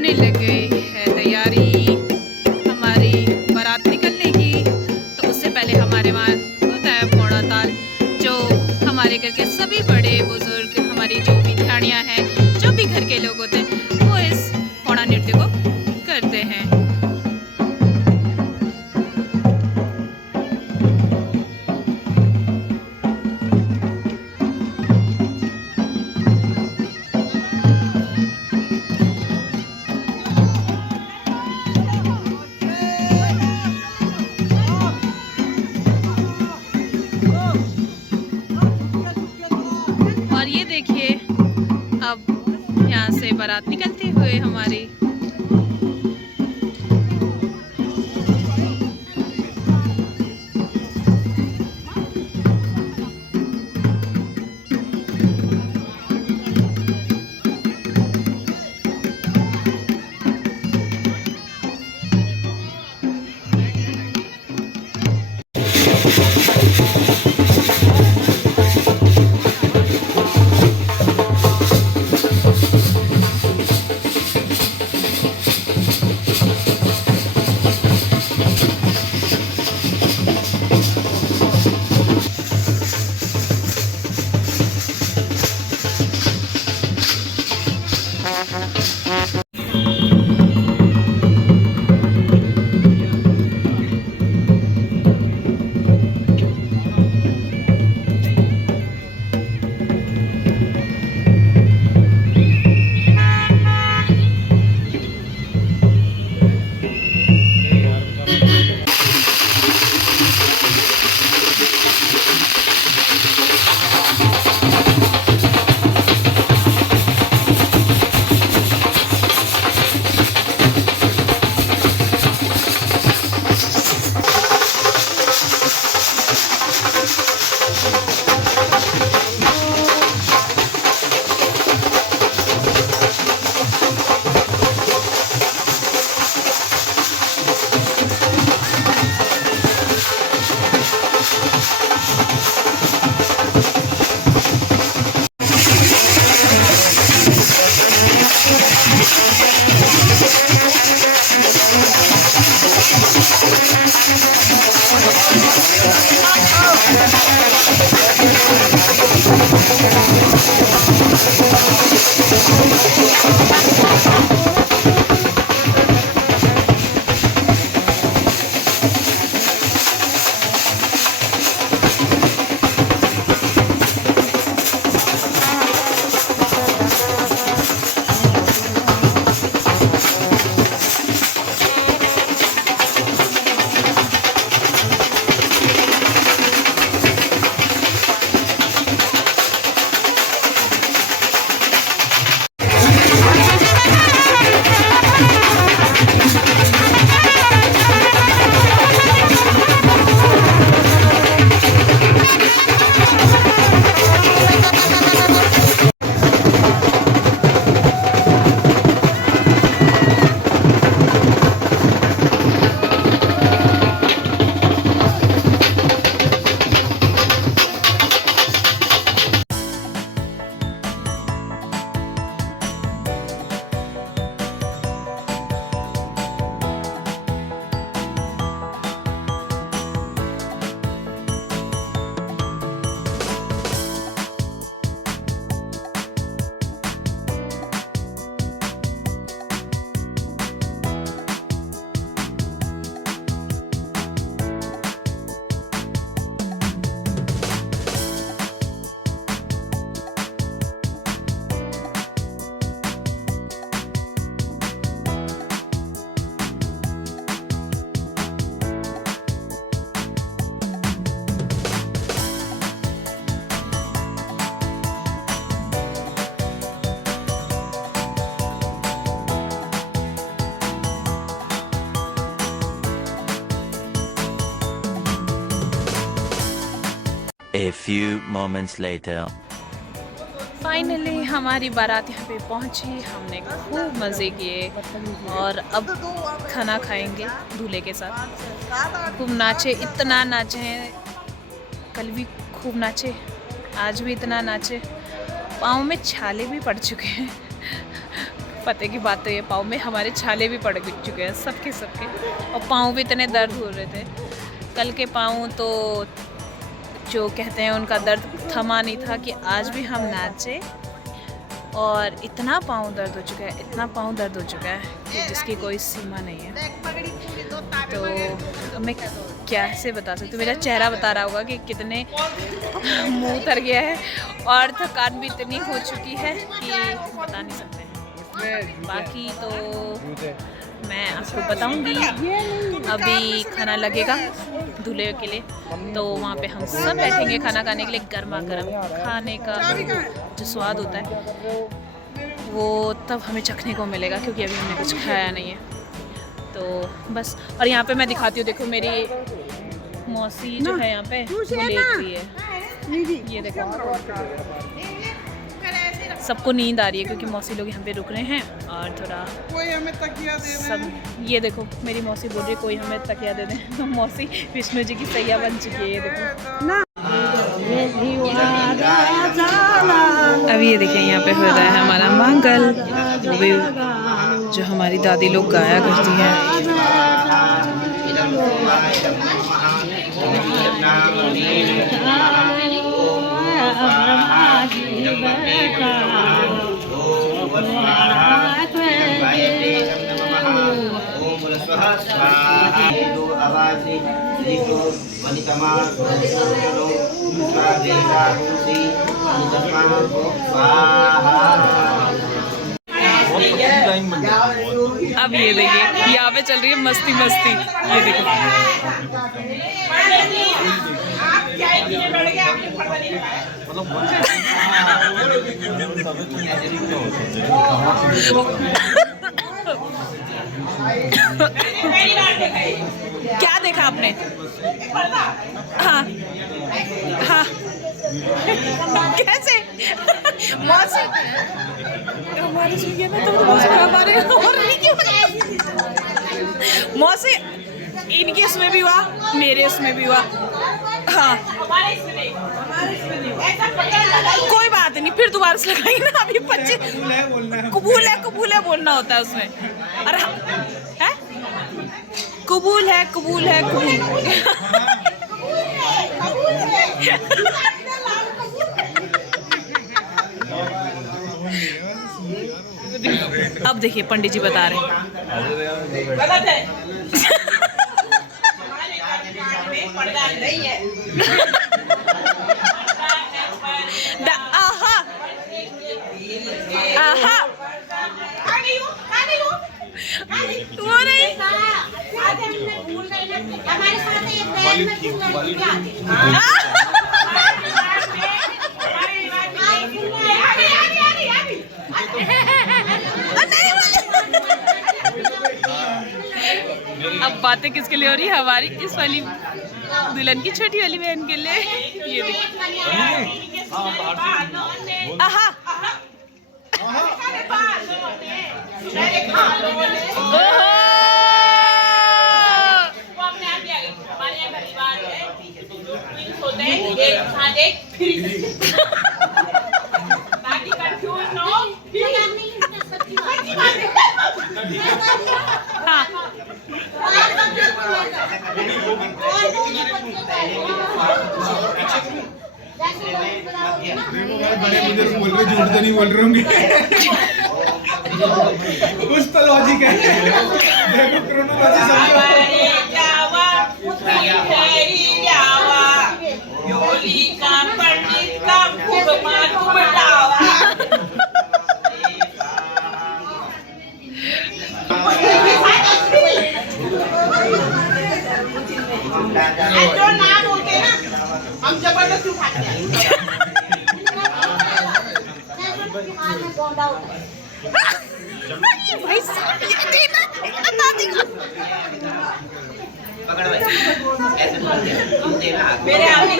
होने लग गई है तैयारी हमारी बारात निकलने की। तो उससे पहले हमारे वहाँ होता है पौड़ा ताल, जो हमारे घर के सभी बड़े बुजुर्ग, हमारी जो भी ध्यानियाँ हैं, जो भी घर के लोग होते हैं, वो इस पौड़ा नृत्य को करते हैं। और ये देखिए, अब यहाँ से बारात निकलती हुए हमारी। A few moments later. Finally हमारी बारात यहाँ पे पहुँची, हमने खूब मज़े किए और अब खाना खाएंगे दूल्हे के साथ। खूब नाचे, इतना नाचे हैं, कल भी खूब नाचे, आज भी इतना नाचे, पाँव में छाले भी पड़ चुके हैं। पते की बात तो ये, पाँव में हमारे छाले भी पड़ चुके हैं सबके सबके, और पाँव भी इतने दर्द हो रहे थे कल के पाँव, तो जो कहते हैं उनका दर्द थमा नहीं था कि आज भी हम नाचे। और इतना पाँव दर्द हो चुका है, इतना पाँव दर्द हो चुका है कि जिसकी कोई सीमा नहीं है। तो मैं कैसे बता सकती हूँ, मेरा चेहरा बता रहा होगा कि कितने मुंह तर गया है, और थकान भी इतनी हो चुकी है कि बता नहीं सकते। बाकी तो मैं आपको बताऊंगी, अभी खाना लगेगा दूल्हे के लिए, तो वहाँ पे हम सब बैठेंगे खाना खाने के लिए। गर्मा गर्म खाने का जो स्वाद होता है वो तब हमें चखने को मिलेगा, क्योंकि अभी हमने कुछ खाया नहीं है। तो बस, और यहाँ पे मैं दिखाती हूँ, देखो मेरी मौसी जो है यहाँ पे वो लेट रही है, ये देखो सबको नींद आ रही है क्योंकि मौसी लोग यहाँ पे रुक रहे हैं। और थोड़ा कोई हमें तकिया दे दे। सब ये देखो मेरी मौसी बोल रही है कोई हमें तकिया दे दे। तो मौसी विष्णु जी की सैया बन चुकी है, ये देखो। अब ये देखिए यहाँ पे हो रहा है हमारा मंगल, वो भी जो हमारी दादी लोग गाया करती हैं। अब ये देखिए यहाँ पे चल रही है मस्ती मस्ती, ये देखो। क्या देखा आपने? हाँ हाँ कैसे मौसी हमारे सुनिए ना, तो हमारे मौसी इनके उसमें भी हुआ, मेरे उसमें भी हुआ। हाँ कोई बात नहीं, फिर दोबारा से लगाएंगे ना। अभी 25 कबूल है बोलना होता है उसमें। अरे है कबूल है कबूल है कबूल। अब देखिए पंडित जी बता रहे हैं गलत है। आहा आहा वो नहीं हमारे साथ अब बातें किसके लिए हो रही है? हमारी इस वाली दुल्हन की छोटी वाली बहन के लिए। ये देखिए आहा बड़े बुजुर्ग बोल रहे, झूठ तो नहीं बोल रहे होंगे। कुछ तो लॉजिक है। देखो क्रोनोलॉजी हम जबरदस्ती उठाते हैं। मेरे आदमी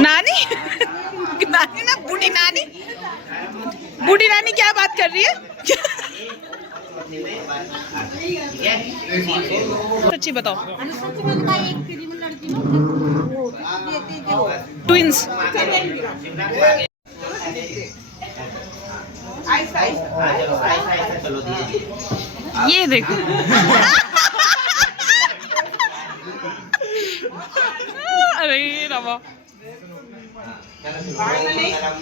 नानी नानी ना बूढ़ी नानी, बूढ़ी नानी क्या बात कर रही है? सच्ची बताओ। सच्ची में एक लड़की ट्विंस। आहिस्ता आहिस्ता चलो धीरे धीरे। ये देखो अरे रामा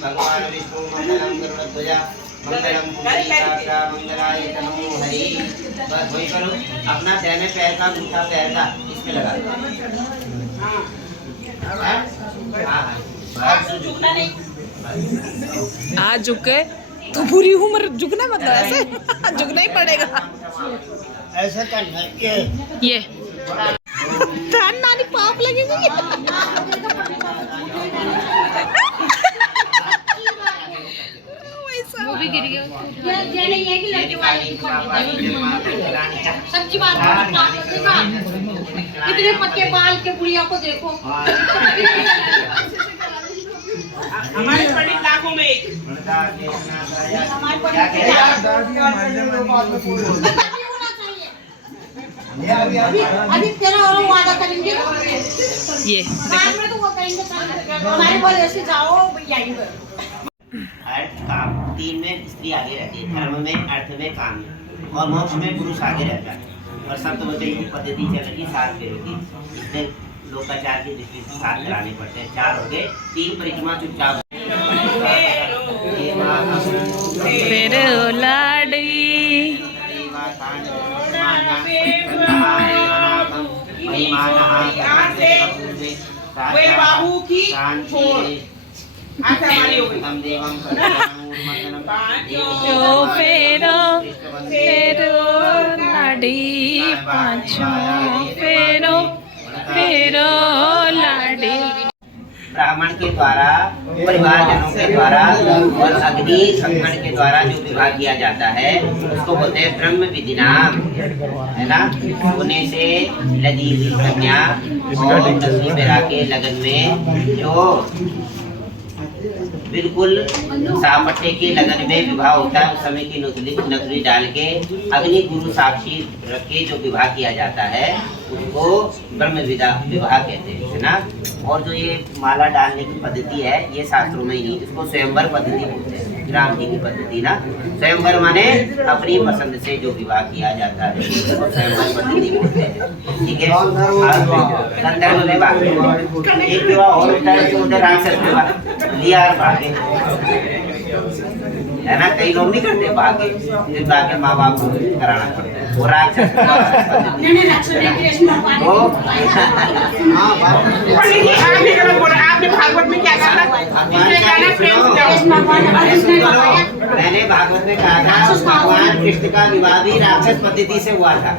भगवान विष्णु मंगलम गरुड़ध्वजा मंगलम पुंडरीकाक्षा मंगलाय तनो हरि। बस वही करो, अपना दाहिने पैर का अंगूठा पैर का इसमें लगा दो। हाँ झुकना नहीं। आज झुक गए तो पूरी उम्र झुकना, मतलब ऐसे झुकना ही पड़ेगा। ऐसा करना के ये नानी पाप लगेगी। वो भी गिर गया। ये नहीं है कि लड़के वाले सच्ची बात है। इतने पक्के बाल के बुढ़िया को देखो। हमारे बड़ी लाखों में एक। हमारे पर अभी तेरा और वादा करेंगे। ये बाद में तो वो कहेंगे हमारे पर ऐसे जाओ जाएंगे। अर्थ काम 3 में स्त्री आगे रहती है, धर्म में, अर्थ में, काम में, और मोक्ष में पुरुष आगे रहता है। और सप्तमते की पद्धति चल रही 7 फेरों की। इसमें लोकाचार की दृष्टि से 7 कराने पड़ते हैं। 4 हो गए, 3 परिक्रमा चुपचाप। फिर लाड़ी बाबू की जो फेरो फेरो लाड़ी पाँचों फेरो फेरो लाड़ी। ब्राह्मण के द्वारा, परिवारजनों के द्वारा और अग्नि संकट के द्वारा जो विवाह किया जाता है उसको बोलते हैं ब्रह्म विधिना, है ना। सोने से लदी हुई कन्या और नसली मेरा के लगन में जो बिल्कुल सापट्टे के लगन में विवाह होता है, उस समय की नकली डाल के अग्नि गुरु साक्षी रख के जो विवाह किया जाता है उसको ब्रह्म विवाह कहते हैं, है ना। और जो ये माला डालने की पद्धति है ये शास्त्रों में ही नहीं, इसको स्वयंवर पद्धति बोलते हैं। राम जी की पद्धति ना, स्वयंवर माने अपनी पसंद से जो विवाह किया जाता है उसको स्वयंवर पद्धति बोलते हैं, ठीक है। गंधर्व विवाह, एक विवाह और होता है जो राक्षस विवाह, लिया भागे, है ना। कई लोग नहीं करते भागे, फिर भागे माँ बाप को कराना पड़ता है, वो राक्षस आपने भागवत में क्या कहा? मैंने भागवत में कहा था भगवान कृष्ण का विवाह भी राक्षस पद्धति से हुआ था।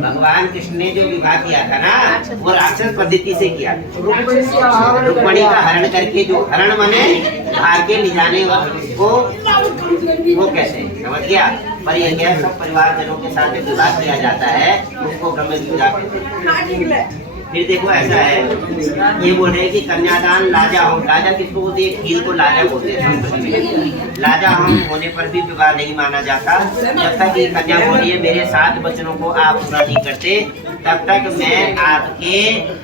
भगवान कृष्ण ने जो विवाह किया था ना वो राक्षस पद्धति से किया। रुक्मिणी का हरण करके, जो हरण माने भाग के ले जाने को वो कहते हैं, समझ गया। पर ये क्या सब परिवारजनों के साथ जो विवाह किया जाता है उसको ब्रह्म विवाह कहते हैं। फिर देखो ऐसा है, ये बोल रहे हैं कि कन्यादान लाजा होम। लाजा किसको बोलते हैं? खील को लाजा बोलते हैं संस्कृत में। लाजा होम होने पर भी विवाह नहीं माना जाता। जब तक ये कन्या बोलिए मेरे 7 वचनों को आप पूरा नहीं करते तब तक मैं आपके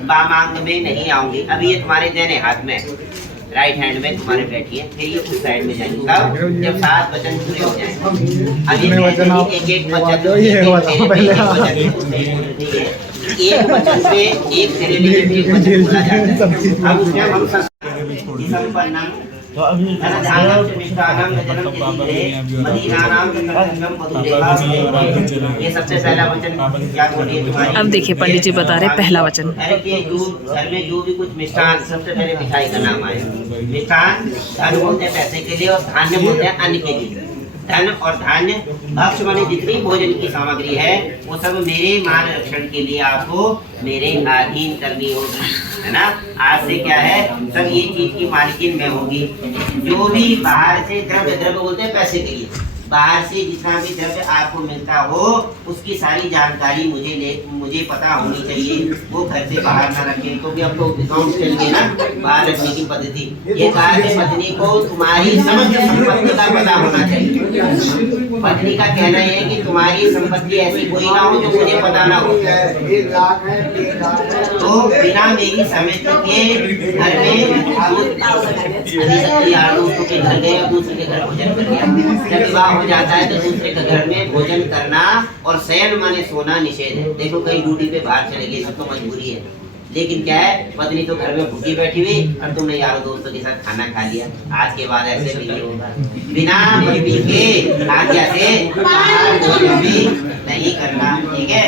वामांग में नहीं आऊंगी। अभी ये तुम्हारे दाहिने हाथ में, राइट हैंड में तुम्हारे बैठी है, फिर ये उस साइड में जाएंगे जब 7 वचन पूरे हो जाएंगे। अभी एक वचन एक वचन पे एक तेरे लिए एक वचन बोला जाता है। अब उसमें हम संपन्नम धनधानम निष्ठानम गजनम मदीनानाम तंगम मधुरेखा। ये सबसे पहला वचन क्या बोलिए तुम्हारी? अब देखिए पंडित जी बता रहे पहला वचन। अरे कि घर में जो भी कुछ मिष्ठान, सबसे पहले मिठाई का नाम आया। मिष्ठान धन बोलते हैं पैसे के लिए और धान्य बोलते हैं अन्न के लिए। धन और धान्य भक्ष्य माने जितनी भोजन की सामग्री है वो सब मेरे मान रक्षण के लिए आपको मेरे अधीन करनी होगी, है ना। आज से क्या है, सब ये चीज की मालकिन में होगी। जो भी बाहर से द्रव्य, द्रव्य बोलते हैं पैसे के लिए, बाहर से जितना भी द्रव्य आपको मिलता हो उसकी सारी जानकारी मुझे पता होनी चाहिए। वो घर से बाहर ना रखें, क्योंकि अब तो अकाउंट चल गए ना बाहर रखने की पद्धति। ये कहा कि पत्नी को तुम्हारी समस्त संपत्ति का पता होना चाहिए। पत्नी का कहना है कि तुम्हारी संपत्ति ऐसी कोई ना हो जो मुझे पता ना हो। तो बिना मेरी सहमति के घर में यार दोस्तों के घर गए और दूसरे के घर भोजन कर लिया। जब विवाह हो जाता है तो दूसरे के घर में भोजन करना और शयन माने सोना निषेध है। देखो कहीं ड्यूटी पे बाहर चले गए, सब तो मजबूरी है, लेकिन क्या है पत्नी तो घर में भूखी बैठी हुई और तुमने यारों दोस्तों के साथ खाना खा लिया। आज के बाद ऐसे नहीं होगा, बिना पत्नी के आज्ञा से बाहर भोजन भी नहीं करना। ठीक है,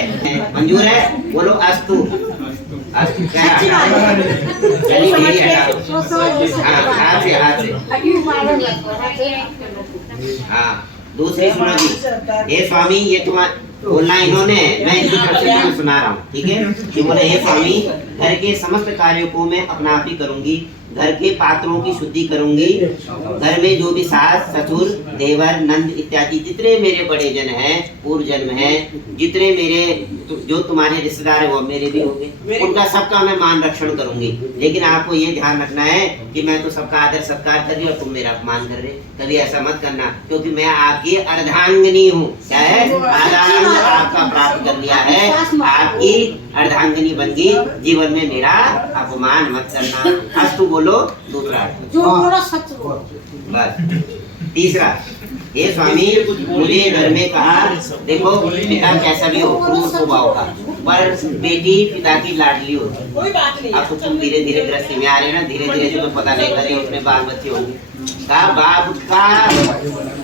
मंजूर है? बोलो अस्तु। अस्तु क्या? चलिए हाथ से हाँ। दूसरी सुनो जी, हे स्वामी ये तुम्हारा बोलना इन्होंने, मैं इनकी तरफ से तुम्हें सुना रहा हूँ। ठीक है, ये बोले हे स्वामी घर के समस्त कार्यों को मैं अपना आप ही करूंगी, घर के पात्रों की शुद्धि करूंगी, घर में जो भी सास ससुर देवर नंद इत्यादि जितने मेरे बड़े जन हैं, पूर्व जन्म हैं, जितने मेरे जो तुम्हारे रिश्तेदार है वो मेरे भी होंगे, उनका सबका मैं मान रक्षण करूंगी। लेकिन आपको ये ध्यान रखना है कि मैं तो सबका आदर सत्कार कर रही हूँ और तुम मेरा अपमान कर रहे, कभी ऐसा मत करना, क्योंकि मैं आपकी अर्धांगिनी हूँ। क्या है? अर्धांग आपका प्राप्त कर लिया है, आपकी अर्धांगिनी बन गई, जीवन में मेरा अपमान मत करना। अस्तु बोलो दूसरा, जो बोलो सच बोलो। बस तीसरा, हे स्वामी मुझे घर में कहा देखो पिता कैसा भी हो क्रूर स्वभाव का, पर बेटी पिता की लाडली होती। कोई बात नहीं। अब तो तुम धीरे धीरे गृहस्थी में आ रहे ना, धीरे धीरे तुम्हें पता लगेगा कि उसमें बाल बच्चे होंगे। कहा बाप का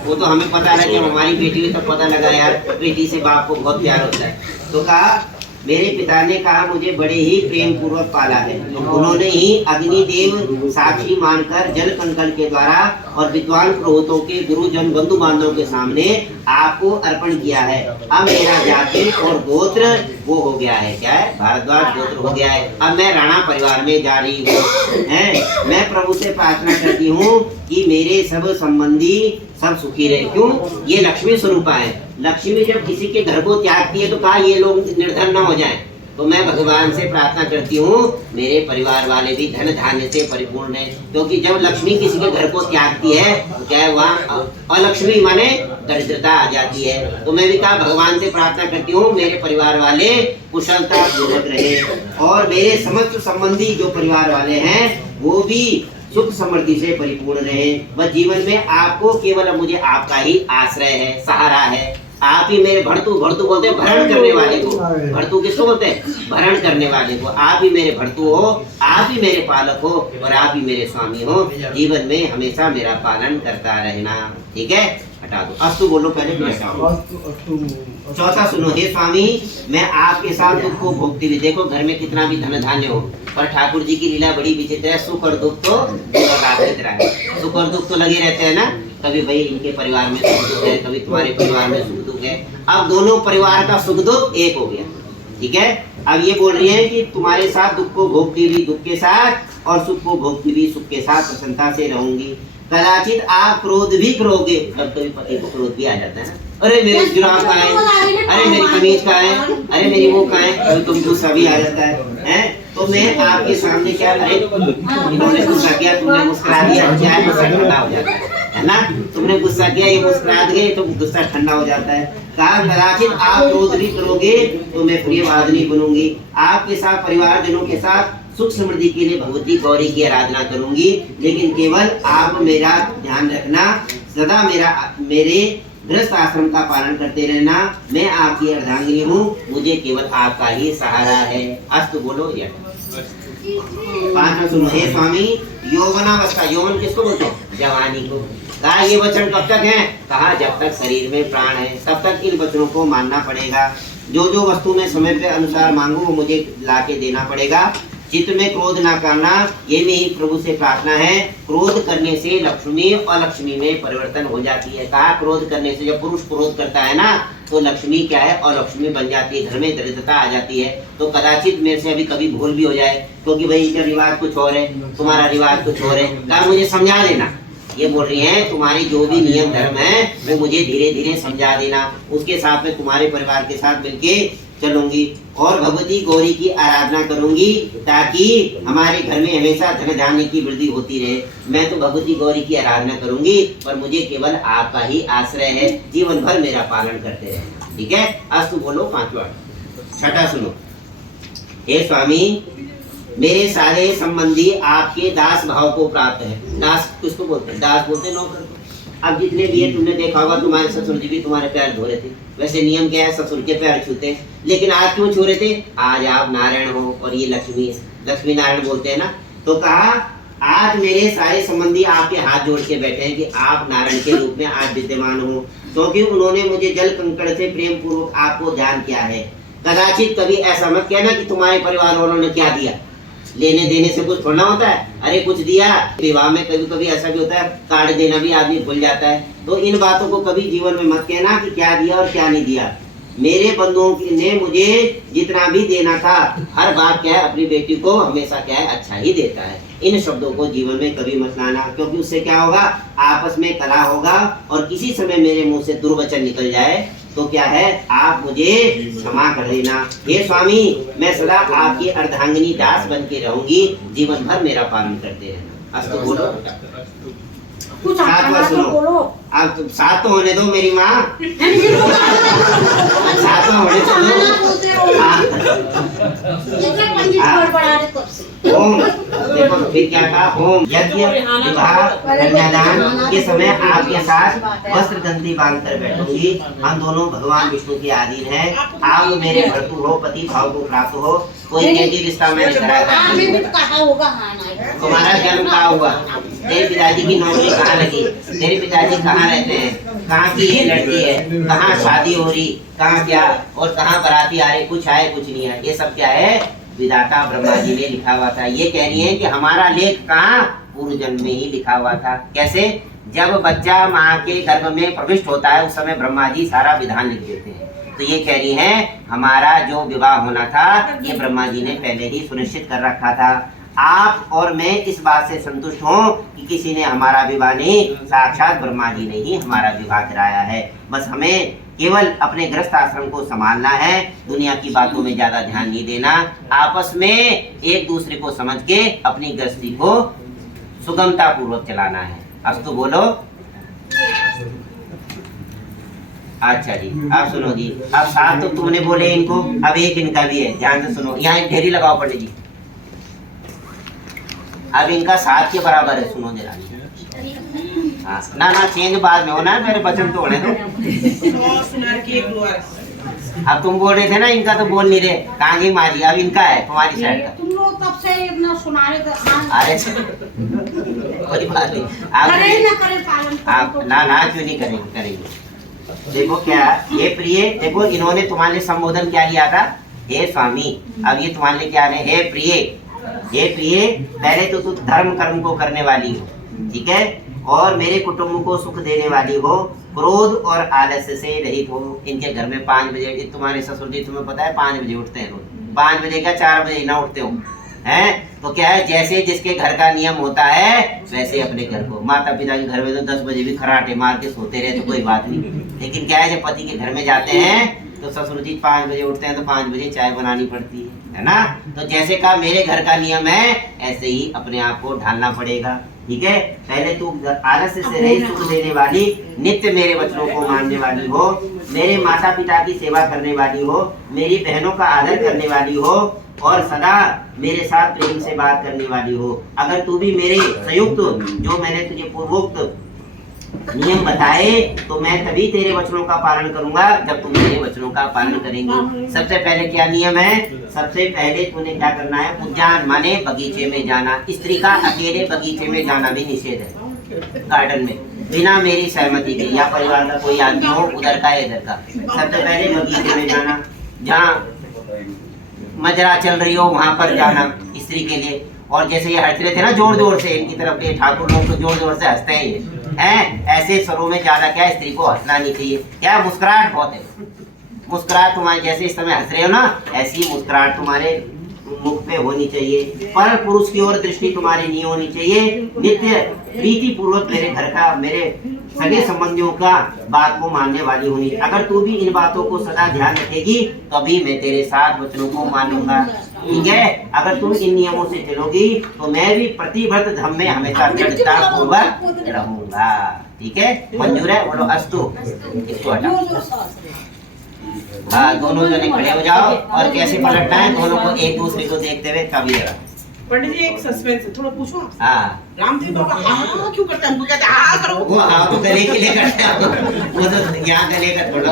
वो तो हमें पता है कि हमारी बेटी भी तब पता लगा यार बेटी से बाप को बहुत प्यार होता है। तो कहा मेरे पिता ने कहा मुझे बड़े ही प्रेम पूर्वक पाला है, उन्होंने ही अग्निदेव साक्षी मानकर जल कंकड़ के द्वारा और विद्वान पुरोहितों के गुरुजन बंधु बांधवों के सामने आपको अर्पण किया है। अब मेरा जाति और गोत्र वो हो गया है, क्या है? भारद्वाज गोत्र हो गया है। अब मैं राणा परिवार में जा रही हूँ। मैं प्रभु से प्रार्थना करती हूँ कि मेरे सब संबंधी सब सुखी रहे। क्यों? ये लक्ष्मी स्वरूपा है। लक्ष्मी जब किसी के घर को त्यागती है तो कहा ये लोग निर्धन न हो जाएं। तो मैं भगवान से प्रार्थना करती हूँ मेरे परिवार वाले भी धन धान्य से परिपूर्ण है, क्योंकि जब लक्ष्मी किसी के घर को त्यागती है तो क्या है वहाँ अलक्ष्मी माने दरिद्रता आ जाती है। तो मैं भी कहा भगवान से प्रार्थना करती हूँ मेरे परिवार वाले कुशलता पूर्वक रहे और मेरे समस्त संबंधी जो परिवार वाले हैं वो भी सुख समृद्धि से परिपूर्ण रहे। बस जीवन में आपको केवल मुझे आपका ही आश्रय है, सहारा है। आप ही मेरे भर्तु बोलते हैं भरण करने वाले को। भर्तु किसको बोलते हैं? भरण करने वाले को। आप ही मेरे भर्तु हो, आप ही मेरे पालक हो और आप ही मेरे स्वामी हो। जीवन में हमेशा मेरा पालन करता रहना। ठीक है, हटा दो। अस्तु बोलो पहले। चौथा सुनो, हे स्वामी मैं आपके साथ दुख को भोगती हुई, देखो घर में कितना भी धन धान्य हो पर ठाकुर जी की लीला बड़ी विचित्र है। सुख और दुख तो सुख और दुख तो लगे रहते हैं ना, कभी भाई इनके परिवार में सुख दुख है, कभी तुम्हारे परिवार में सुख दुख है। अब दोनों परिवार का सुख दुख एक हो गया। ठीक है, अब ये बोल रही है कि तुम्हारे साथ दुख को भोगती हुई दुख के साथ और सुख को भोगती हुई सुख के साथ प्रसन्नता से रहूंगी। कदाचित आप क्रोध भी करोगे, कभी पति को क्रोध भी आ जाता है ना, अरे मेरी जुराब कहाँ है, अरे मेरी कमीज कहाँ है, अरे मेरी वो कहाँ है, कभी तुम गुस्सा भी आ जाता है? तो मैं आपके सामने क्या करे, इन्होंने गुस्सा किया तुमने मुस्कुरा दिया, क्या गुस्सा ठंडा हो जाता है ना। तुमने गुस्सा किया ये मुस्कुरा दिए तो गुस्सा ठंडा हो जाता है। कहा कदाचित आप क्रोध भी करोगे तो मैं प्रियवादिनी बनूंगी, आपके साथ परिवारजनों के साथ सुख समृद्धि के लिए भगवती गौरी की आराधना करूंगी। लेकिन केवल आप मेरा ध्यान रखना, सदा मेरे गृहस्थ आश्रम का पालन करते रहना। मैं आपकी अर्धांगिनी हूँ, मुझे केवल आपका ही सहारा है। अस्तु बोलो। पांचवा सुनो, हे स्वामी यौवनावस्था, यौवन किसको बोलते हैं? जवानी को। कहा ये वचन कब तक है? कहा जब तक शरीर में प्राण है तब तक इन वचनों को मानना पड़ेगा। जो जो वस्तु मैं समय के अनुसार मांगू वो मुझे लाके देना पड़ेगा। चित्त में क्रोध ना करना, ये मेरी प्रभु से प्रार्थना है। क्रोध करने से लक्ष्मी और लक्ष्मी में परिवर्तन हो जाती है। कहा क्रोध करने से जब पुरुष क्रोध करता है ना तो लक्ष्मी क्या है और लक्ष्मी बन जाती है, घर में दरिद्रता आ जाती है। तो कदाचित मेरे से अभी कभी भूल भी हो जाए, क्योंकि भाई इनका रिवाज कुछ और है, तुम्हारा रिवाज कुछ और है। कहा मुझे समझा देना, ये बोल रही हैं तुम्हारी जो भी नियम धर्म है वो मुझे धीरे धीरे समझा देना, उसके साथ में तुम्हारे परिवार के साथ मिलके चलूंगी और भगवती गौरी की आराधना करूंगी ताकि हमारे घर में हमेशा धन धान्य की वृद्धि होती रहे। मैं तो भगवती गौरी की आराधना करूंगी पर मुझे केवल आपका ही आश्रय है, जीवन भर मेरा पालन करते रहना। ठीक है, अस्तु बोलो 5वां। छठा सुनो। हे स्वामी, मेरे सारे संबंधी आपके दास भाव को प्राप्त है। दास किसको बोलते हैं? दास बोलते हैं नौकर को। अब जितने भी है तुमने देखा होगा, तुम्हारे ससुर जी भी तुम्हारे पैर धो रहे थे। वैसे नियम क्या है, ससुर के पैर छूते हैं, लेकिन आज क्यों छू रहे थे? आज आप नारायण हो और ये लक्ष्मी है, लक्ष्मी नारायण बोलते हैं ना। तो कहा आज मेरे सारे संबंधी आपके हाथ जोड़ के बैठे हैं कि आप नारायण के रूप में आज विद्यमान हो, क्योंकि उन्होंने मुझे जल कंकड़ से प्रेम पूर्वक आपको ध्यान किया है। कदाचित कभी ऐसा मत कहना कि तुम्हारे परिवार वालों ने क्या दिया, लेने देने से कुछ थोड़ा होता है। अरे कुछ दिया, विवाह में कभी कभी ऐसा भी होता है, कार्ड देना भी आदमी भूल जाता है। तो इन बातों को कभी जीवन में मत कहना कि क्या दिया और क्या नहीं दिया। मेरे बंधुओं ने मुझे जितना भी देना था, हर बार क्या है अपनी बेटी को हमेशा क्या है अच्छा ही देता है। इन शब्दों को जीवन में कभी मत लाना, क्योंकि उससे क्या होगा, आपस में कलह होगा और किसी समय मेरे मुंह से दुर्वचन निकल जाए तो क्या है, आप मुझे क्षमा कर देना। हे स्वामी, मैं सदा आपकी अर्धांगिनी दास बन के रहूंगी, जीवन भर मेरा पालन करते रहना। अस्तु बोलो। कुछ 7वां सुनो। आप 7 तो होने दो मेरी माँ, 7 तो होने दो। ओम देखो फिर क्या कहा, ओम यज्ञ विवाह कन्यादान के समय आपके साथ वस्त्र गंदी बांध कर बैठूंगी। हम दोनों भगवान विष्णु के अधीन हैं। आप मेरे भरतु हो, पति भाव को प्राप्त हो। कोई कैदी रिश्ता मैंने कराया तुम्हारा जन्म कहाँ हुआ, तेरे पिताजी की नौकरी कहाँ लगी, तेरे पिताजी कहाँ रहते हैं, कहाँ की ये लड़की है, कहाँ शादी हो रही, कहाँ क्या और कहाँ बाराती आ रहे, कुछ आए कुछ नहीं आए, ये सब क्या है विधाता ब्रह्मा जी ने लिखा हुआ था। ये कह रही है कि हमारा लेख कहाँ पूर्व जन्म में ही लिखा हुआ था। कैसे? जब बच्चा माँ के गर्भ में प्रविष्ट होता है उस समय ब्रह्मा जी सारा विधान लिख देते हैं। तो ये कह रही है हमारा जो विवाह होना था ये ब्रह्मा जी ने पहले ही सुनिश्चित कर रखा था। आप और मैं इस बात से संतुष्ट हों कि किसी ने हमारा विवाह नहीं, साक्षात ब्रह्मा जी ने ही हमारा विवाह कराया है। बस हमें केवल अपने गृहस्थ आश्रम को संभालना है, दुनिया की बातों में ज्यादा ध्यान नहीं देना, आपस में एक दूसरे को समझ के अपनी गृहस्थी को सुगमता पूर्वक चलाना है। अस्तु बोलो। अच्छा जी, आप सुनो जी। अब 7 तो तुमने बोले इनको, अब एक इनका भी है, ध्यान से सुनो। यहाँ एक ढेरी लगाओ पंडित जी। अब इनका 7 के बराबर है, सुनो जरा। हाँ ना ना चेंज बाद में होना, मेरे बचन तो होने दो। अब तुम बोल रहे थे ना इनका तो बोल नहीं रहे, कहाँ गई माँ जी? अब इनका है तुम्हारी साइड का। तुम लोग तब से इतना सुना रहे थे। अरे कोई बात नहीं, आप ना ना क्यों नहीं करेंगे, करेंगे। देखो क्या ये प्रिय, देखो इन्होंने तुम्हारे संबोधन क्या लिया था, हे स्वामी। अब ये तुम्हारे क्या है, हे प्रिय। हे प्रिय, पहले तो तुम धर्म कर्म को करने वाली हो, ठीक है, और मेरे कुटुंब को सुख देने वाली हो, क्रोध और आलस्य से रहित हो। इनके घर में 5 बजे, तुम्हारे ससुर जी तुम्हें पता है 5 बजे उठते हैं रोज, 5 बजे क्या 4 बजे ना उठते हो हैं। तो क्या है, जैसे जिसके घर का नियम होता है वैसे अपने घर को। माता पिता के घर में तो 10 बजे भी खराटे मार के सोते रहे तो कोई बात नहीं, लेकिन क्या है जब पति के घर में जाते हैं तो ससुर जी 5 बजे उठते हैं तो 5 बजे चाय बनानी पड़ती है ना। तो जैसे का मेरे घर का नियम है ऐसे ही अपने आप को ढालना पड़ेगा, ठीक है। पहले तू आलस्य से रहित, सुख देने वाली, नित्य मेरे वचनों को मानने वाली हो, मेरे माता पिता की सेवा करने वाली हो, मेरी बहनों का आदर करने वाली हो और सदा मेरे साथ प्रेम से बात करने वाली हो। अगर तू भी मेरे संयुक्त जो मैंने तुझे पूर्वोक्त नियम बताए तो मैं तभी तेरे वचनों का पालन करूंगा जब तुम मेरे वचनों का पालन करेंगे। सबसे पहले क्या नियम है, सबसे पहले तूने क्या करना है, उद्यान माने बगीचे में जाना। स्त्री का अकेले बगीचे में जाना भी निषेध है, गार्डन में, बिना मेरी सहमति के, या परिवार का कोई आदमी हो उधर का इधर का। सबसे पहले बगीचे में जाना, जहाँ मजरा चल रही हो वहां पर जाना स्त्री के लिए। और जैसे ये हंस रहे थे ना जोर जोर से, इनकी तरफ ये ठाकुर लोग तो जोर जोर से हंसते हैं ये हैं, ऐसे स्वरों में ज्यादा क्या स्त्री को हंसना नहीं चाहिए। क्या मुस्कुराहट बहुत है, मुस्कुराहट तुम्हारे जैसे इस समय हंस रहे हो ना, ऐसी मुस्कुराहट तुम्हारे मुख पे होनी चाहिए। पर पुरुष की ओर दृष्टि तुम्हारी नहीं होनी चाहिए। नित्य प्रीति पूर्वक मेरे घर का, मेरे सगे संबंधियों का बात को मानने वाली होनी। अगर तू भी इन बातों को सदा ध्यान रखेगी तभी मैं तेरे साथ वचनों को मानूंगा, ठीक है। अगर तुम इन नियमों से चलोगी तो मैं भी प्रतिव्रत धर्म में हमेशा दृढ़ता पूर्वक रहूंगा, ठीक है। मंजूर है? बोलो अस्तु। इसको हटाओ। हाँ, दोनों जने खड़े हो जाओ और कैसे पलटना है दोनों को एक दूसरे को देखते हुए कभी जरा। पंडित जी एक सस्पेंस है, थोड़ा पूछो। हाँ, रामदेव बाबा हाँ क्यों करते हैं? हमको कहते हैं हाँ करो। वो हाँ तो गले के लिए करते हैं, वो तो यहाँ गले का थोड़ा।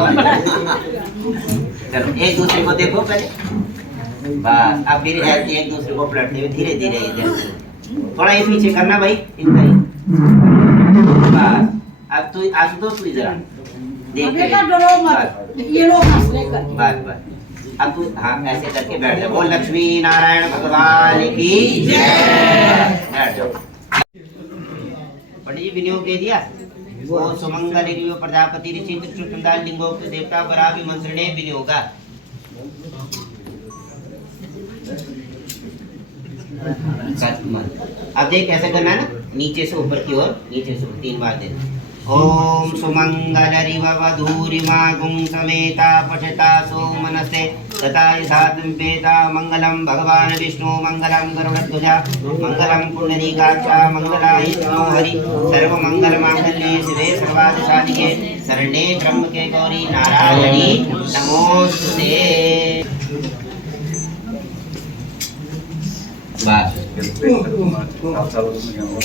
चलो एक दूसरे को देखो पहले, बस। अब फिर ऐसे एक दूसरे को पलटते हुए धीरे धीरे इधर थोड़ा ये पीछे करना भाई, इतना ही बस। अब तू आशुतोष तू जरा देख ये लोग हंसने कर बस बस। अब तू हाँ ऐसे करके बैठ जाओ। बोल लक्ष्मी नारायण भगवान की जय। बैठ जाओ। पंडित जी विनियोग दे दिया। वो सुमंगल रियो प्रजापति ऋषि त्रिशूलधारी लिंगोक्त देवता बराबी मंत्रिणे विनियोगा। अब देख कैसे करना है ना, नीचे से ऊपर की ओर, नीचे से 3 बार देना। ओम सुमंगल रिव वधूरिमा गुं समेता पठता सोमनसे तथा यथात्म वेदा मंगलम भगवान विष्णु मंगलम गरुड़ध्वजा मंगलम पुंडरीकाक्षा मंगलाय तनो हरि सर्व मंगल मांगल्ये शिवे सर्वार्थ साधिके शरण्ये त्र्यंबके गौरी नारायणी नमोस्तुते।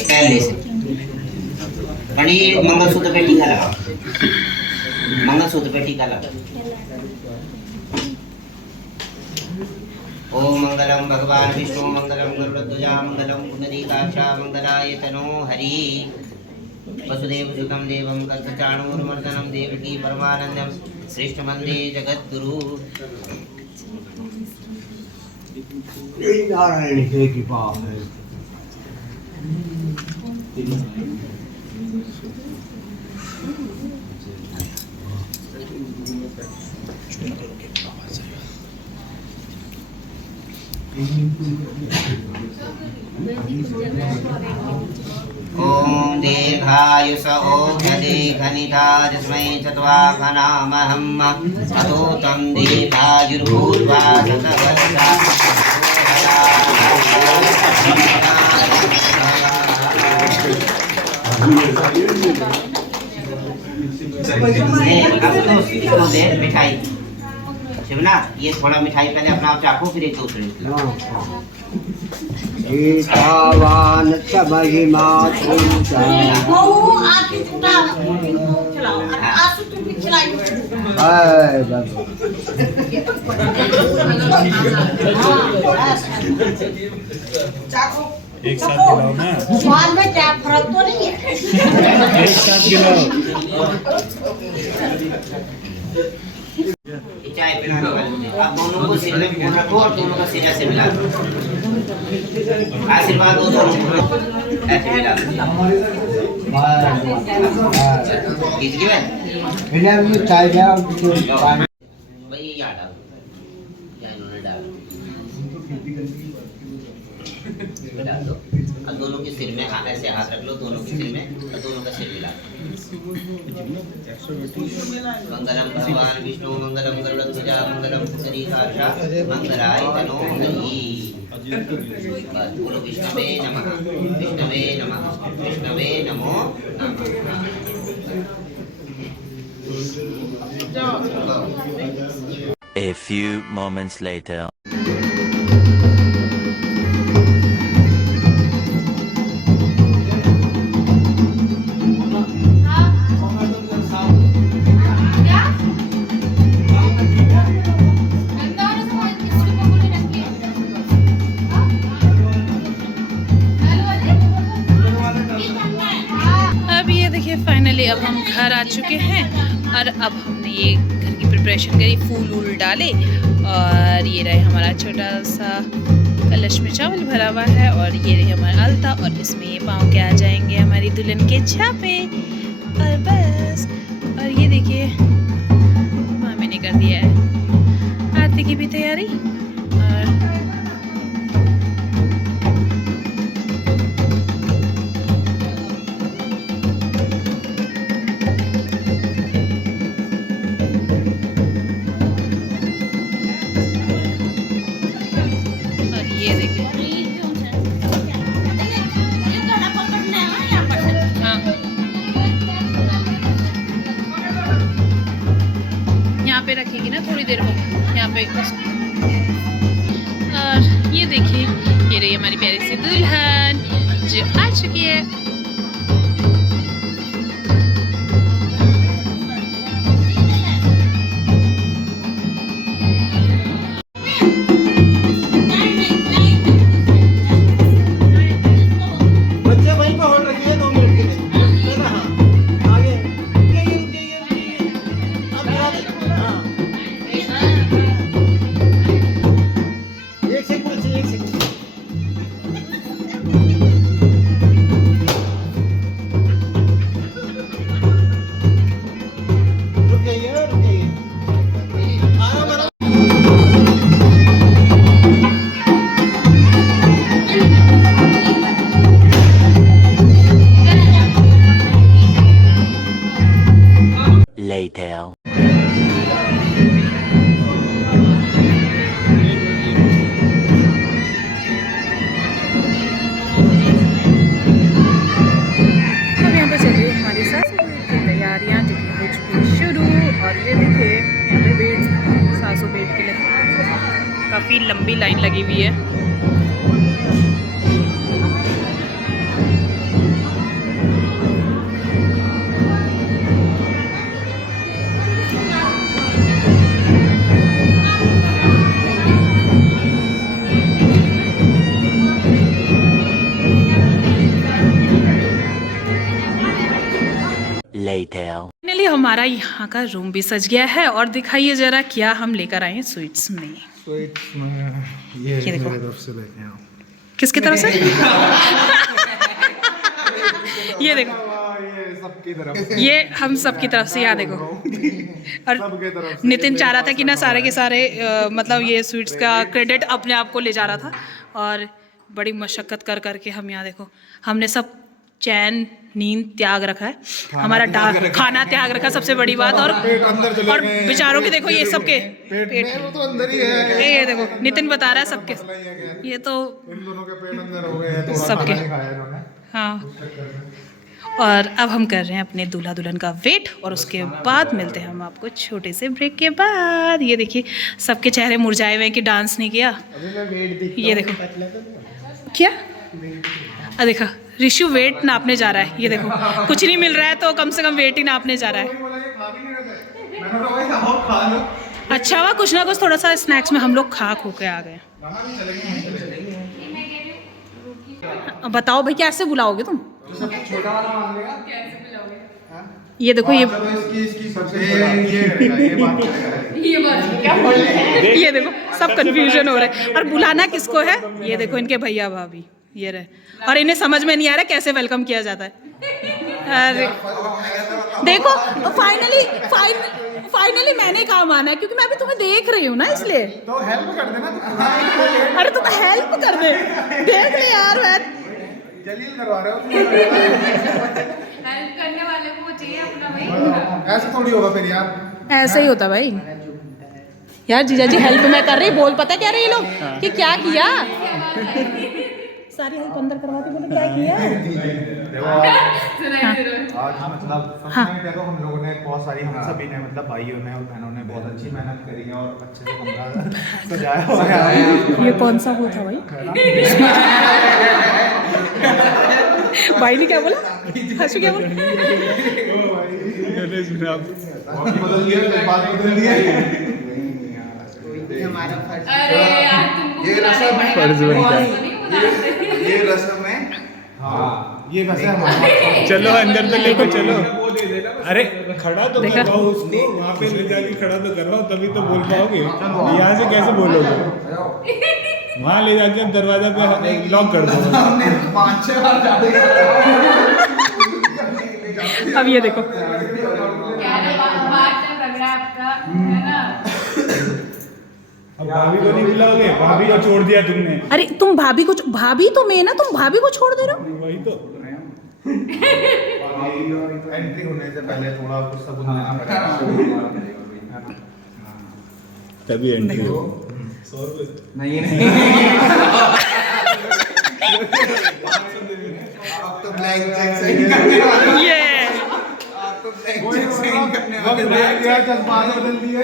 पहले से मंगलसूत्र पे टीका लगाओ, मंगलसूत्र पे टीका लगाओ। ओम मंगलम भगवान विष्णु मंगलम गरुड़ध्वजा मंगलम पुंडरीकाक्षा मंगलाय तनो हरि वसुदेव सुतं देवं कंसचाणूरमर्दनं देवकी परमानंदं श्रेष्ठ वंदे जगद्गुरु। नारायण की कृपा है। ओम दीर्घायुष औषधि घनिता जिस्मै चत्वाकनामहम् अतो तं दीर्घायुर्भूत्वा शतवर्षा अब दे मिठाई शिवना, ये थोड़ा मिठाई पहले अपना आप चाखो फिर एक दूसरे सीतावान महिमा आके चलाओ आसु तुम भी चलाइए। एक साथ गिलाओ ना, स्वाद में क्या फर्क तो नहीं है। एक साथ गिलाओ। चाय पिला दो। आप दोनों को सिर में फोन रखो और दोनों का सिर ऐसे मिला दो। आशीर्वाद दो दोनों को, ऐसे मिला दो। खींच के भाई चाय भाई ये डाल या इन्होंने डाल दो। अब दोनों के सिर में हाथ ऐसे हाथ रख लो, दोनों के सिर में और दोनों का सिर मिला दो। मंगलम भगवान विष्णु मंगलम गरुड़ध्वजा मंगलम पुंडरीकाक्षा मंगलाय तनो हरि। बोलो विष्णवे नमः, विष्णवे नमः, विष्णवे नमो नमः। A few moments later. Finally अब हम घर आ चुके हैं और अब हमने ये घर की प्रिपरेशन करी, फूल वूल डाले और ये रहे हमारा छोटा सा कलश में चावल भरा हुआ है और ये रही हमारा अलता और इसमें ये पाँव के आ जाएंगे हमारी दुल्हन के छापे और बस। और ये देखिए मामी ने कर दिया है आरती की भी तैयारी और यहाँ पे और ये देखिए, ये रही हमारी प्यारी सी दुल्हन जो आ चुकी है। बच्चे वहीं पर होल्ड रखिए 2 मिनट के लिए। है ना? हाँ। आगे। ये। अब यहाँ पे। हाँ। 1 सेकंड बच्चे, 1 सेकंड। रुक जाइए, रुक जाइए। आराम आराम। Later. अब यहाँ पे चल रही है हमारी सासू की तैयारियाँ जो कि हो चुकी है शुरू। और ये देखिए यहाँ पे वेट, सासू वेट के लिए काफ़ी लंबी लाइन लगी हुई है। Later. फाइनली हमारा यहाँ का रूम भी सज गया है और दिखाइए जरा क्या हम लेकर आए हैं स्वीट्स में। स्वीट्स में ये देखो। मेरी तरफ से लेके आओ। किसकी तरफ से? ये देखो, ये सबकी तरफ से। ये हम सब की तरफ से, यहाँ देखो। और सबके तरफ से। नितिन चाह रहा था कि ना सारे के सारे मतलब ये स्वीट्स का क्रेडिट अपने आप को ले जा रहा था और बड़ी मशक्क़त कर करके हम यहाँ देखो, हमने सब चैन नींद त्याग रखा है, हमारा खाना त्याग रखा सबसे बड़ी बात। और पेट अंदर चले और गए। बेचारों की देखो ये सबके पेट पेट, में वो तो अंदर ही है। ये देखो नितिन बता रहा है सबके, ये तो इन दोनों के पेट अंदर हो गए हैं, थोड़ा सबके। खाना नहीं खाया इन्होंने। हाँ। और अब हम कर रहे हैं अपने दूल्हा दुल्हन का वेट और उसके बाद मिलते हैं हम आपको छोटे से ब्रेक के बाद। ये देखिए सबके चेहरे मुरझाए हुए हैं कि डांस नहीं किया। ये देखो क्या, देखा ऋषु वेट नापने जा रहा है। ये देखो कुछ नहीं मिल रहा है तो कम से कम वेट ही नापने जा रहा है। मैंने तो वही कहा, खा लो। अच्छा हुआ कुछ ना कुछ थोड़ा सा स्नैक्स में हम लोग खा खो के आ गए। अब बताओ भाई कैसे बुलाओगे तुम? छोटा वाला मान लेगा। ये देखो ये इसकी सबसे ये बात ये देखो सब कंफ्यूजन हो रहा है। और बुलाना किसको है? ये देखो इनके भैया भाभी ये रहे, और इन्हें समझ में नहीं आ रहा कैसे वेलकम किया जाता है। अरे देखो फाइनली मैंने कहा माना है क्योंकि मैं भी तुम्हें देख रही हूँ ना, इसलिए तो हेल्प कर देना। अरे तुम हेल्प कर दे, देख ले यार। मैं जलील करवा रहे हो। हेल्प करने वाले को चाहिए अपना भाई। ऐसे थोड़ी होगा फिर यार। ऐसा ही होता भाई यार। जीजा जी हेल्प मैं कर रही, बोल पता क्या रही लोग कि क्या किया, सारी हेल्प अंदर करवाती, बोले क्या किया। आज मतलब फर्स्ट नाइट है तो हम लोगों ने बहुत सारी, हम सभी ने मतलब भाइयों ने और बहनों ने बहुत अच्छी मेहनत करी है और अच्छे से कमरा सजाया हुआ है। ये कौन सा वो था भाई? भाई ने क्या बोला? हर्षु क्या बोला? बदल दिया, बात बदल दिया। ये रस्म है, ये रस्म है। हाँ ये वैसे हमारा। चलो अंदर तो लेको चलो। अरे खड़ा तो देखा? करवाओ उसको, वहाँ पे ले जाके खड़ा तो करवाओ, तभी तो बोल पाओगे। यहाँ से कैसे बोलोगे? वहाँ ले जाके दरवाजा पे लॉक कर दो। 5-6 बार जाते अब ये देखो अब भाभी को नहीं बुलाओगे? भाभी को छोड़ दिया तुमने। अरे तुम भाभी को, भाभी तो मैं ना, तुम भाभी को छोड़ दे रहे हो। वही तो एंट्री होने से पहले थोड़ा कुछ सबूत देना पड़ेगा। तभी एंट्री हो। नहीं आप तो ब्लैंक चेक सही करने वाले। ये आप तो ब्लैंक चेक सही करने वाले। जज्बात बदल दिए।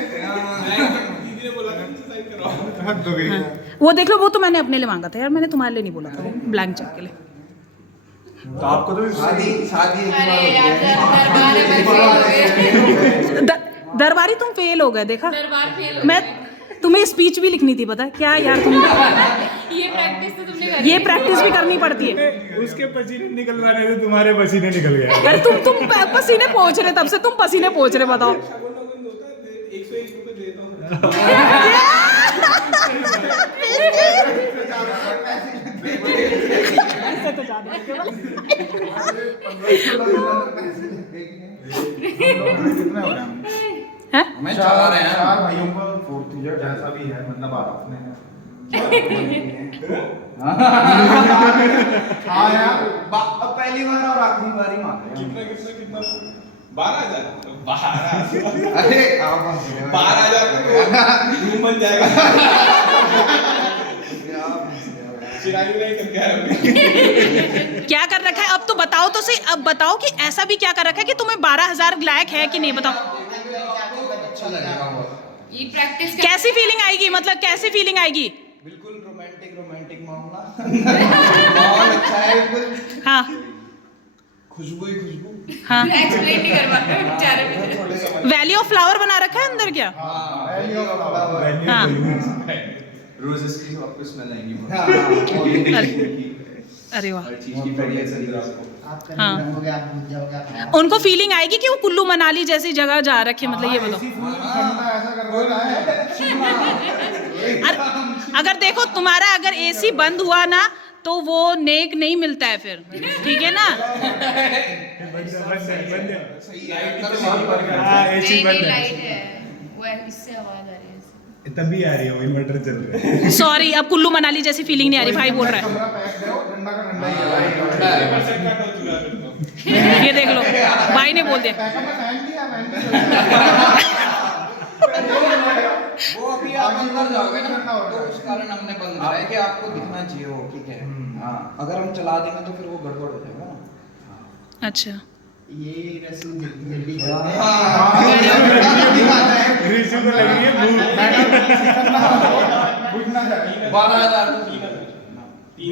हद हो गई। वो देख लो, वो तो मैंने अपने लिए मांगा था यार, मैंने तुम्हारे लिए नहीं बोला था, ब्लैंक चेक के लिए। तो आपको तो शादी दरबारी तुम फेल हो गए, देखा मैं तुम्हें स्पीच भी लिखनी थी, पता है क्या यार तुम ये प्रैक्टिस तो तुमने करी। ये प्रैक्टिस भी करनी पड़ती है। उसके पसीने निकलवाने थे, तुम्हारे पसीने निकल गए। अरे तुम पसीने पहुंच रहे, तब से तुम पसीने पहुंच रहे, बताओ। 101 रुपए देता हूँ। ऐसे तो ज्यादा कितने हो रहे हैं? हैं? हमें चला रहे हैं। 4 भाइयों का 4th ईयर जैसा भी है, मतलब आपने हाँ यार, अब पहली बार और आखिरी बार ही मांग रहे हैं। कितना 12,000 अरे आप हंस रहे हो। 12,000 रूम बन जाएगा। चिराग नहीं करके आया हमें। क्या कर रखा है अब तो बताओ तो सही, अब बताओ कि ऐसा भी क्या कर रखा है कि तुम्हें 12,000 लायक है कि नहीं, बताओ। अच्छा लगेगा बहुत। ये प्रैक्टिस कैसी फीलिंग आएगी, मतलब कैसी फीलिंग आएगी? बिल्कुल रोमांटिक मामला। माहौल अच्छा है बिल्कुल। हाँ खुशबू ही खुशबू। हाँ, एक्सप्लेन नहीं कर पाते बेचारे मुझे। थोड़े से वैली ऑफ फ्लावर बना रखा है अंदर क्या? Value of flower. हाँ रोजेस की आपको स्मेल आएगी बहुत। अरे वाह, हर चीज की फ्रेग्रेंस अंदर आपको। हाँ उनको फीलिंग आएगी कि वो कुल्लू मनाली जैसी जगह जा रखे, मतलब ये बताओ। ऐसा कर रहा है। अगर देखो तुम्हारा अगर एसी बंद हुआ ना तो वो नेक नहीं मिलता है फिर, ठीक है ना? हाँ, ऐसी नहीं, बंद है। लाइट है, वो इससे आवाज आ रही है। तभी आ रही है, वही मटर चल रहा है। सॉरी, अब कुल्लू मनाली जैसी फीलिंग नहीं आ रही, भाई बोल रहा कमरा पैक करो, ठंडा का ठंडा ही है। है। ये देख लो, भाई ने बोल दिया। पैक में फैन भी है, फैन भी वो अभी आप अंदर जाओगे ना तो उस कारण हमने बंद करा है कि आपको दिखना चाहिए वो, ठीक है। हाँ, अगर हम चला देंगे तो फिर वो गड़बड़ हो जाएगा ना। अच्छा, ये ऋषि को लग रही है भूख। 12,000 3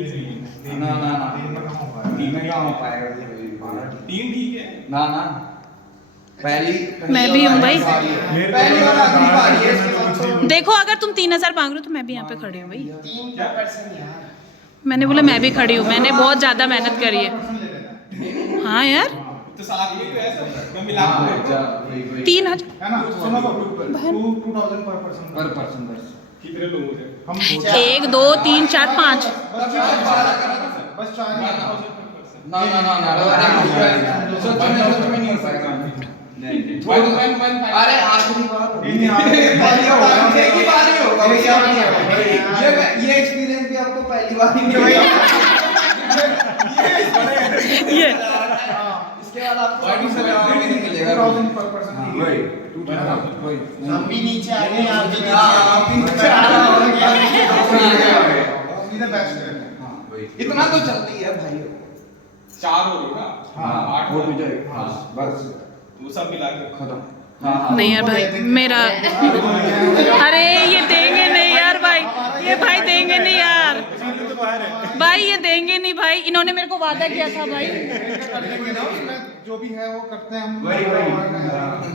ना तीन में कहाँ हो पाएगा? 3 ठीक है। ना पहली मैं भी हूँ भाई। पहली और आखिरी बार ये इसके बाद तो देखो अगर तुम 3,000 मांग रहे हो तो मैं भी यहाँ पे खड़ी हूँ भाई। मैंने बोला मैं भी खड़ी हूँ, मैंने बहुत ज्यादा मेहनत करी है। हाँ यार, तो साथ में तो ऐसा मैं मिला दूंगा। 3,000 है ना? सुनो तो 2,000 पर पर्सन बस। कितने लोग हो जाए? हम 1 2 3 4 5 बस 4 ना सच में नहीं हो पाएगा। अरे आखिरी बार एक ही बार ही होगा भैया। ये एक्सपीरियंस भी आपको पहली बार ही नहीं होगा। ये इसके बाद आपको नहीं मिलेगा। 2,000 पर पर्सन हम भी नीचे आ गए, आप भी नीचे आ सीधा बेस्ट है। इतना तो चलती है भाई। 4 हो गए ना? हाँ, 8 हो भी जाएगा। बस वो सब मिला के खत्म। नहीं यार भाई मेरा, अरे ये देंगे नहीं यार भाई, ये भाई देंगे नहीं यार भाई, ये देंगे नहीं भाई, इन्होंने मेरे को वादा किया था भाई। कर देंगे ना, उसमें जो भी है वो करते हैं हम।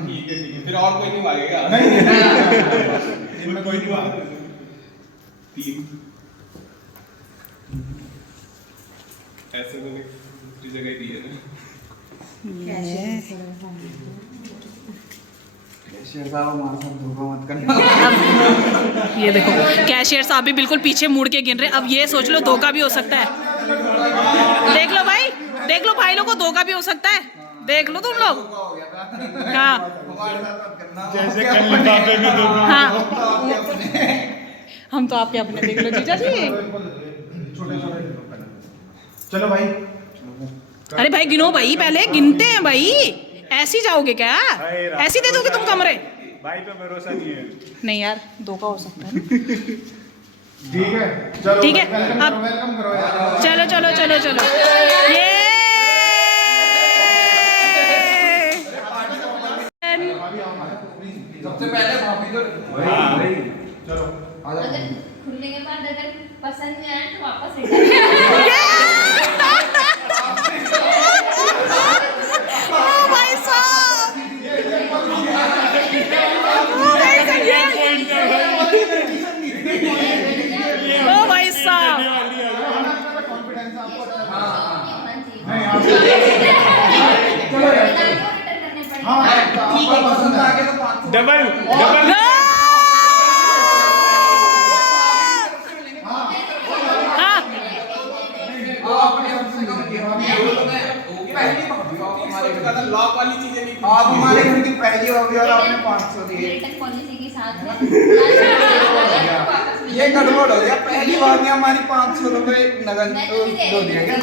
ठीक है। फिर और कोई नहीं मांगेगा? इनमें कोई नहीं मांगेगा। 3 ऐसे तो दूसरी जगह ही दिए ना। कैशियर साहब हमारे साथ धोखा मत करना। ये देखो कैशियर साहब भी बिल्कुल पीछे मुड़ के गिन रहे, अब ये सोच लो धोखा भी हो सकता है। देख लो भाई, देख लो भाई लोगों को धोखा भी हो सकता है, देख लो तुम लोग। हाँ जैसे कल लिफाफे में दो। हाँ हम तो आपके अपने, देख लो जीजा जी। छोटे चलो भाई। अरे भाई गिनो भाई, पहले गिनते हैं भाई, ऐसी जाओगे क्या? ऐसी दे दोगे तुम कमरे? भाई पे भरोसा नहीं है। नहीं यार धोखा हो सकता है ना। ठीक है चलो, ठीक है, अब अब वेलकम करो यार। चलो चलो चलो चलो, ये सबसे पहले भाभी तो चलो ठीक है, पसंद आ गया तो 500 डबल डबल हाँ आपने हमसे कम किया, हम ये बोल रहे हैं, पहली भाभी हो हमारे घर की। लॉक वाली चीजें नहीं आप हमारे घर की पहली होगी और आपने 500 दिए। रिटर्न पॉलिसी के साथ ये गड़बड़ हो गया, पहली भाभी हमारी 500 रुपए नगद दो दिया क्या?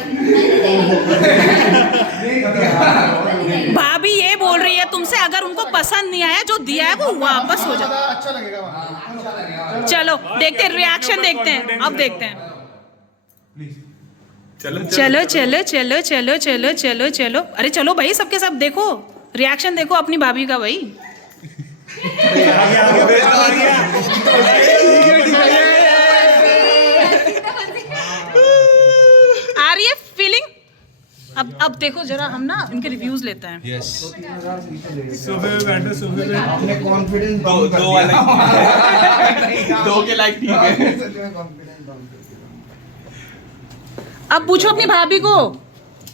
भाभी ये बोल रही है तुमसे, अगर उनको पसंद नहीं आया जो दिया है वो वापस हो जाए। अच्छा लगेगा वहाँ। चलो देखते हैं, रिएक्शन देखते हैं, अब देखते हैं। चलो चलो चलो चलो चलो चलो चलो चलो, अरे चलो भाई, सबके सब देखो, रिएक्शन देखो अपनी भाभी का भाई। आ रही है फीलिंग? अब देखो जरा, हम ना इनके रिव्यूज लेते हैं। सोफे पे बैठो, सोफे पे। आपने कॉन्फिडेंस दो वाला दो के लाइक ठीक है। अब पूछो अपनी भाभी को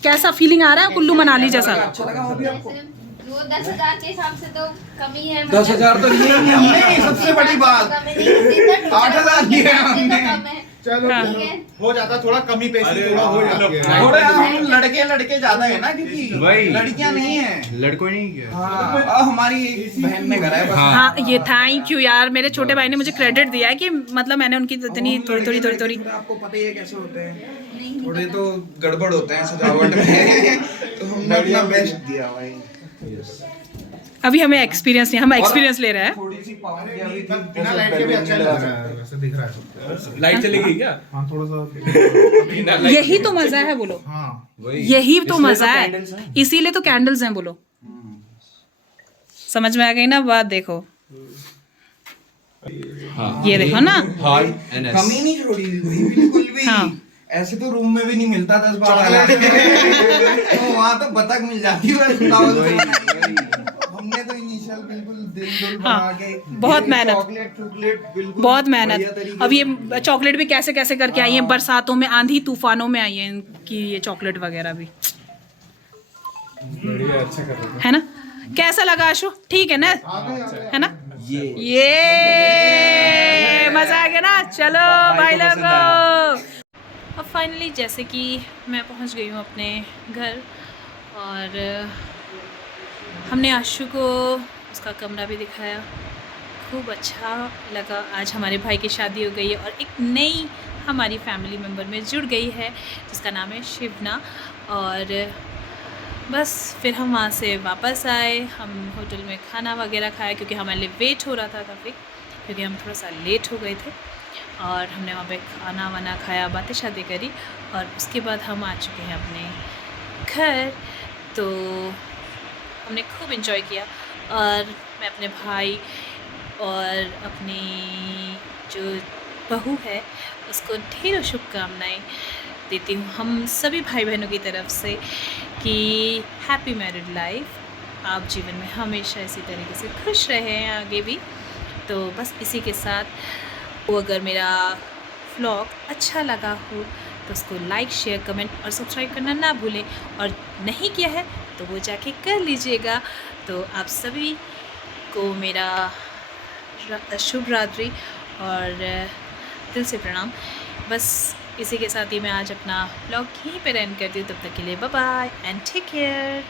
कैसा फीलिंग आ रहा है कुल्लू मनाली जैसा। अच्छा लगा भाभी आपको? वो 10,000 के हिसाब से तो कमी है। 10,000 तो लिए नहीं हमने, सबसे बड़ी बात 8,000 दिए हमने। चलो हाँ। चलो, हो जाता है थोड़ा कमी पैसे, थोड़ा हो जाती है। थोड़े हम लड़के ज्यादा है ना, क्योंकि वही। लड़कियां नहीं है। लड़कों नहीं किया। हाँ, और हमारी एक बहन ने करा है बस। हाँ ये थैंक यू यार, मेरे छोटे भाई ने मुझे क्रेडिट दिया है कि मतलब मैंने उनकी इतनी थोड़ी थोड़ी आपको पता ही है कैसे होते हैं, थोड़े तो गड़बड़ होते हैं सजावट में। तो हमने अपना बेस्ट दिया भाई। अभी हमें एक्सपीरियंस नहीं, हम एक्सपीरियंस ले रहे हैं। थोड़ी सी पावर की अभी थी, बिना लाइट के भी अच्छा लग रहा है, वैसे दिख रहा है। लाइट चलेगी क्या? हाँ थोड़ा सा। यही तो मजा है बोलो, हाँ यही तो मजा है, इसीलिए तो कैंडल्स हैं बोलो। समझ में आ गई ना बात? देखो ये देखो ना, कमी नहीं छोड़ी हुई बिल्कुल भी। हाँ। ऐसे तो रूम में भी नहीं मिलता 10-12 तो वहाँ तो बतख मिल जाती है। हमने तो इनिशियल बिल्कुल दिल बना के बहुत मेहनत, चॉकलेट बिल्कुल बहुत बढ़िया मेहनत। तरीके अब ये चॉकलेट भी कैसे कैसे करके आई है, बरसातों में, आंधी तूफानों में आई है इनकी ये चॉकलेट वगैरह भी। है ना? कैसा लगा आशु? ठीक है ना? है ना? ये मजा आ गया ना? चलो भाई लोगों, अब फाइनली जैसे कि मैं पहुंच गई हूँ अपने घर, और हमने आशु को उसका कमरा भी दिखाया, खूब अच्छा लगा। आज हमारे भाई की शादी हो गई है और एक नई हमारी फैमिली मेम्बर में जुड़ गई है जिसका नाम है शिवना। और बस फिर हम वहाँ से वापस आए, हम होटल में खाना वगैरह खाया क्योंकि हमारे लिए वेट हो रहा था काफ़ी, क्योंकि हम थोड़ा सा लेट हो गए थे। और हमने वहाँ पे खाना वाना खाया, बातें शादी करी, और उसके बाद हम आ चुके हैं अपने घर। तो हमने खूब इन्जॉय किया, और मैं अपने भाई और अपनी जो बहू है उसको ढेरों शुभकामनाएं देती हूँ हम सभी भाई बहनों की तरफ से कि हैप्पी मैरिड लाइफ, आप जीवन में हमेशा इसी तरीके से खुश रहें आगे भी। तो बस इसी के साथ, वो अगर मेरा व्लॉग अच्छा लगा हो तो उसको लाइक, शेयर, कमेंट और सब्सक्राइब करना ना भूलें, और नहीं किया है तो वो जाके कर लीजिएगा। तो आप सभी को मेरा शुभ रात्रि और दिल से प्रणाम। बस इसी के साथ ही मैं आज अपना व्लॉग यहीं पे एंड करती हूँ। तब तक के लिए bye bye and take care.